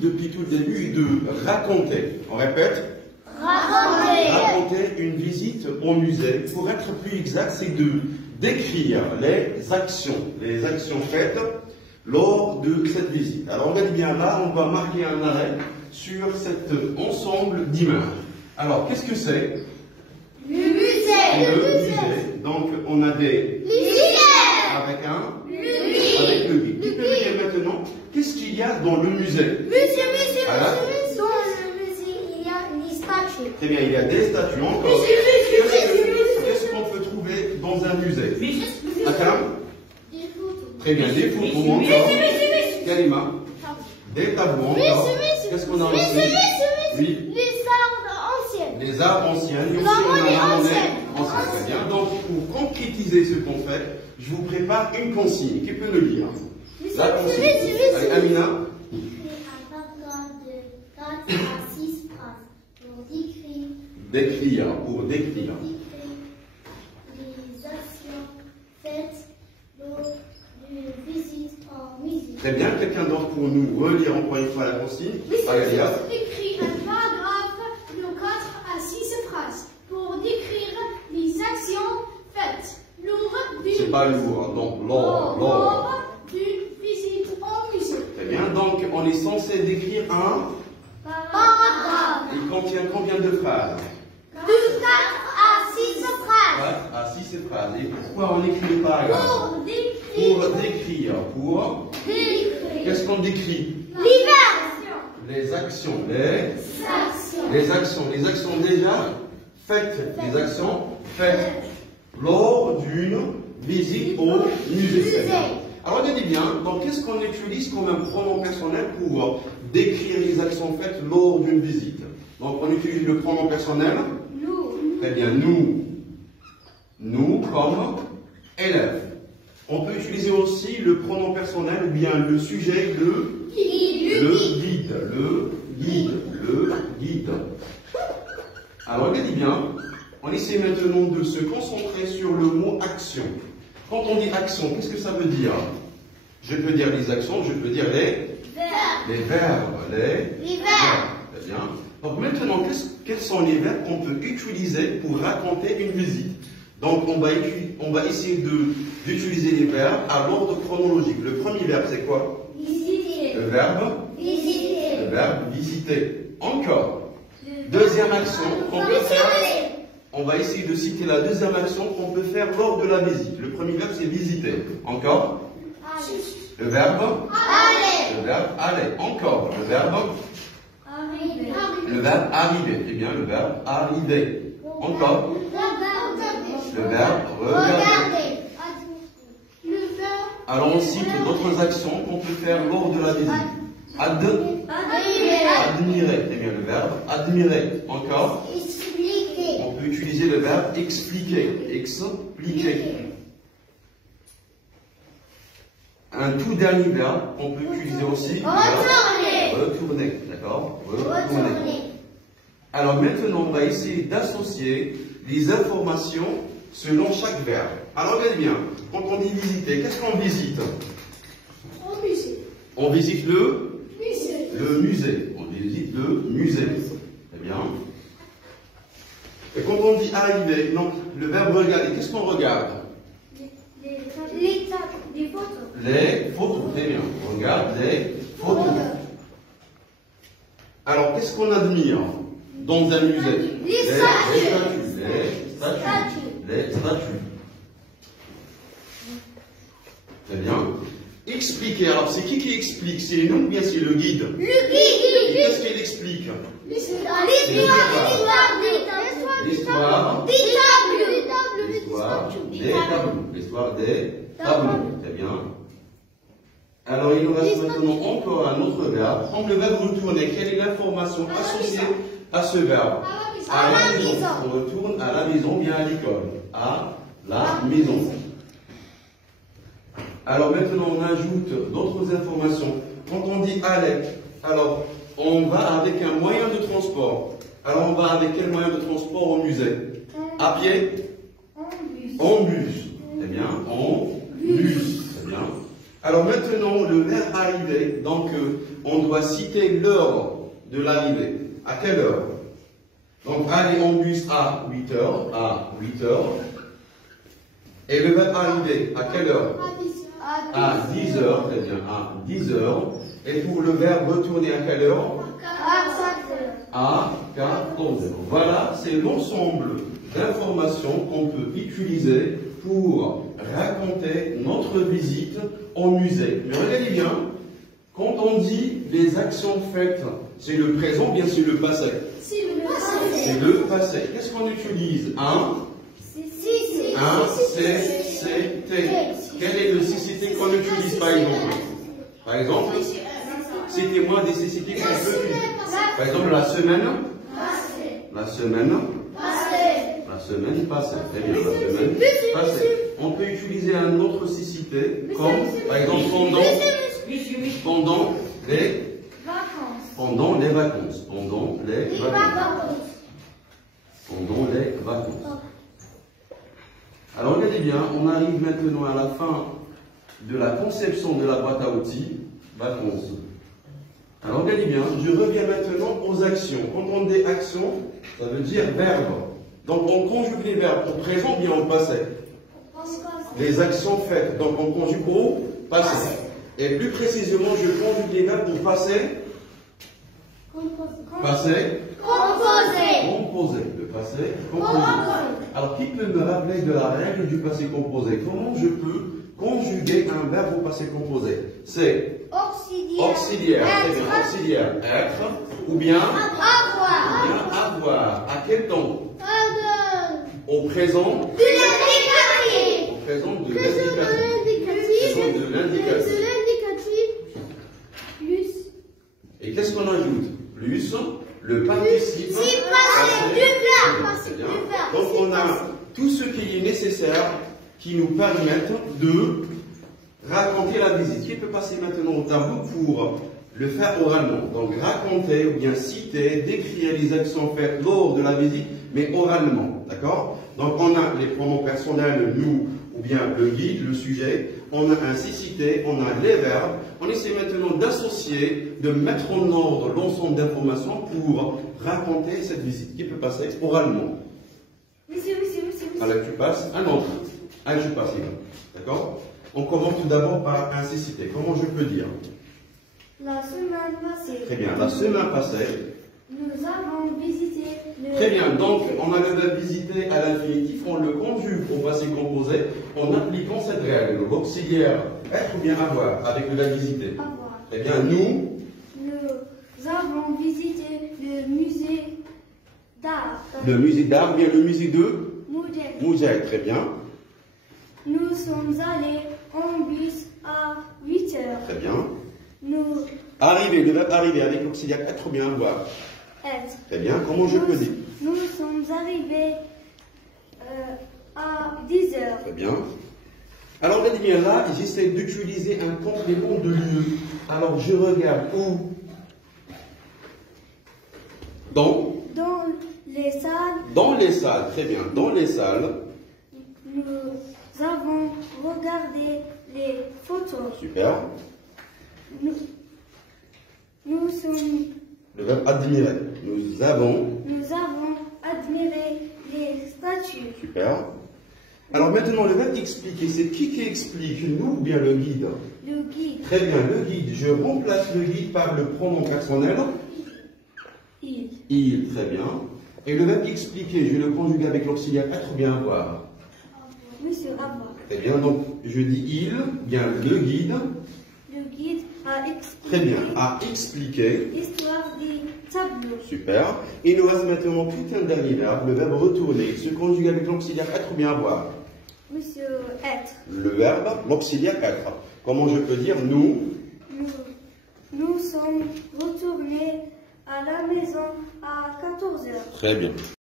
depuis tout le début est de raconter. On répète? Raconter une visite au musée. Pour être plus exact, c'est de décrire les actions faites lors de cette visite. Alors regardez bien là, on va marquer un arrêt sur cet ensemble d'images. Alors qu'est-ce que c'est? Le musée. Donc on a des avec le guide. Qui peut me dire maintenant qu'est-ce qu'il y a dans le musée? Voilà. Dans le musée, il y a des statues. Très bien, il y a des statues encore. Qu'est-ce qu'on peut trouver dans un musée? Akram? Des photos. Très bien, des photos encore. Kalima? Des tableaux encore. Qu'est-ce qu'on a aussi? Oui. Les arbres anciennes. Les arbres anciens. Et aussi, on a la monnaie ancienne. Très bien. Donc, pour concrétiser ce qu'on fait, je vous prépare une consigne. Qui peut le lire? La consigne. Allez, Amina. Un paragraphe de 4 à 6 phrases pour décrire. Pour décrire. Les actions faites lors d'une visite en musée. Très bien. Quelqu'un d'autre pour nous relire encore une fois la consigne? Allez, Léa. Écrit un paragraphe de 4 à 6 phrases pour décrire les actions faites lors d'une C'est pas lourd, hein. Donc lors d'une visite au musée. Très bien, donc on est censé décrire un. Paragraphe Il contient combien de phrases? de 4 à 6 phrases 4 à 6 phrases. Et pourquoi on écrit le paragraphe? pour décrire. Pour décrire. Qu'est-ce qu'on décrit? L'hiver. Les actions. Actions. Les actions déjà faites. Les actions faites lors d'une visite au musée. Alors regardez bien, donc qu'est-ce qu'on utilise comme un pronom personnel pour décrire les actions faites lors d'une visite? Donc on utilise le pronom personnel. Nous. Très bien, nous comme élèves. On peut utiliser aussi le pronom personnel ou bien le sujet le guide. Alors regardez bien, on essaie maintenant de se concentrer sur le mot action. Quand on dit action, qu'est-ce que ça veut dire? Je peux dire les actions, je peux dire les verbes. Très bien. Donc maintenant, quels sont les verbes qu'on peut utiliser pour raconter une visite? Donc on va essayer d'utiliser les verbes à l'ordre chronologique. Le premier verbe, c'est quoi? Visiter. Le verbe visiter. Encore. Deuxième action qu'on peut faire. On va essayer de citer la deuxième action qu'on peut faire lors de la visite. Le premier verbe, c'est visiter. Encore. Le verbe aller. Encore. Le verbe arriver. Eh bien, le verbe arriver. Encore. Le verbe regarder. Alors on cite d'autres actions qu'on peut faire lors de la visite. Admirer. Eh bien, le verbe admirer. Encore. Expliquer. On peut utiliser le verbe expliquer. Un tout dernier verbe qu'on peut utiliser aussi. Retourner. D'accord? Retourner. Alors maintenant, on va essayer d'associer les informations selon chaque verbe. Alors regardez bien, quand on dit visiter, qu'est-ce qu'on visite? Au musée. On visite le Musée. musée. On visite le musée. Très bien. Et quand on dit arriver, donc le verbe regarder, qu'est-ce qu'on regarde? Des photos. Les photos, très bien. On regarde les photos. Alors, qu'est-ce qu'on admire dans un musée? Les statues. Très bien. Expliquer. Alors, c'est qui explique? C'est nous ou bien c'est le guide? Et qu'est-ce qu'il explique? L'histoire des tableaux. Très bien. Alors, il nous reste maintenant encore un autre verbe. Comme le verbe retourner, quelle est l'information associée à ce verbe? À la maison. On retourne à la maison, bien à l'école. À la maison. Alors maintenant, on ajoute d'autres informations. Quand on dit aller, alors on va avec un moyen de transport. Alors on va avec quel moyen de transport au musée? À pied? En bus. Très bien. En bus. Très bien. Alors maintenant, le verbe arriver. Donc, on doit citer l'heure de l'arrivée. À quelle heure? Donc, aller en bus à 8 heures. À 8 heures. Et le verbe arriver, à quelle heure? À 10 heures, très bien, à 10 heures. Et pour le verbe retourner, à quelle heure? À 14 heures. Voilà, c'est l'ensemble d'informations qu'on peut utiliser pour raconter notre visite au musée. Mais regardez bien, quand on dit les actions faites, c'est le présent, bien sûr le passé. C'est le passé. Qu'est-ce qu'on utilise? Un, CCT. Quel est le CCT qu'on utilise par exemple? Par exemple, citez-moi des CCT qu'on peut utiliser. Par exemple, la semaine. La semaine. La semaine passée. Très bien, la semaine passée. On peut utiliser un autre CCT comme, par exemple, pendant les vacances. Pendant les vacances. Alors regardez bien, on arrive maintenant à la fin de la conception de la boîte à outils, vacances. Alors regardez bien, je reviens maintenant aux actions. Quand on dit action, ça veut dire verbe. Donc on conjugue les verbes au présent bien au passé. Les actions faites, donc on conjugue au passé. Et plus précisément, je conjugue les verbes au passé. Passé. Composé. Le passé composé. Alors, qui peut me rappeler de la règle du passé composé? Comment je peux conjuguer un verbe au passé composé? C'est auxiliaire. Très bien. Auxiliaire. Être. Ou bien avoir. À quel temps? Au présent. De l'indicatif. Au présent de l'indicatif. Plus. Et qu'est-ce qu'on ajoute? Plus le participe passé du verbe. Donc on a tout ce qui est nécessaire qui nous permettent de raconter la visite. Qui peut passer maintenant au tableau pour le faire oralement? Donc raconter ou bien citer, décrire les actions faites lors de la visite, mais oralement. D'accord? Donc on a les pronoms personnels, nous, ou bien le guide, le sujet. On a un CCT, on a les verbes. On essaie maintenant d'associer, de mettre en ordre l'ensemble d'informations pour raconter cette visite qui peut passer oralement. Alors tu passes un autre. Allez, je passe, d'accord? On commence tout d'abord par un CCT. Comment je peux dire? La semaine passée. Très bien, la semaine passée. Nous avons visité le... Très bien, donc on a le verbe visiter à l'infinitif, on le conjugue au passé composé en appliquant cette règle, l'auxiliaire être ou bien avoir avec le verbe visiter. Avoir. Très bien, nous avons visité le musée d'art. Le musée d'art, bien le musée de Moudjel. Très bien. Nous sommes allés en bus à 8 heures. Très bien. Nous Arriver, le verbe arriver avec l'auxiliaire être ou bien avoir. être. Très bien, comment je peux dire? Nous sommes arrivés à 10 heures. Très bien. Alors, regardez bien là, j'essaie d'utiliser un complément de lieu. Alors, je regarde où? Dans les salles. Dans les salles, très bien. Dans les salles. Nous avons regardé les photos. Super. Nous sommes... Le verbe admirer. Nous avons admiré les statues. Super. Alors maintenant, le verbe expliquer, c'est qui explique? Nous ou bien le guide? Le guide. Très bien, le guide. Je remplace le guide par le pronom personnel. Il, très bien. Et le verbe expliquer, je le conjugue avec l'auxiliaire être ou bien avoir? Monsieur, avoir. Très bien, donc je dis il, bien le guide. Le guide a expliqué. Très bien, a expliqué. L'histoire des tableaux. Super. Il nous reste maintenant tout un dernier verbe, le verbe retourner. Il se conjugue avec l'auxiliaire être ou bien avoir? Monsieur, être. Le verbe, l'auxiliaire être. Comment je peux dire nous? Nous sommes retournés à la maison à 14 heures. Très bien.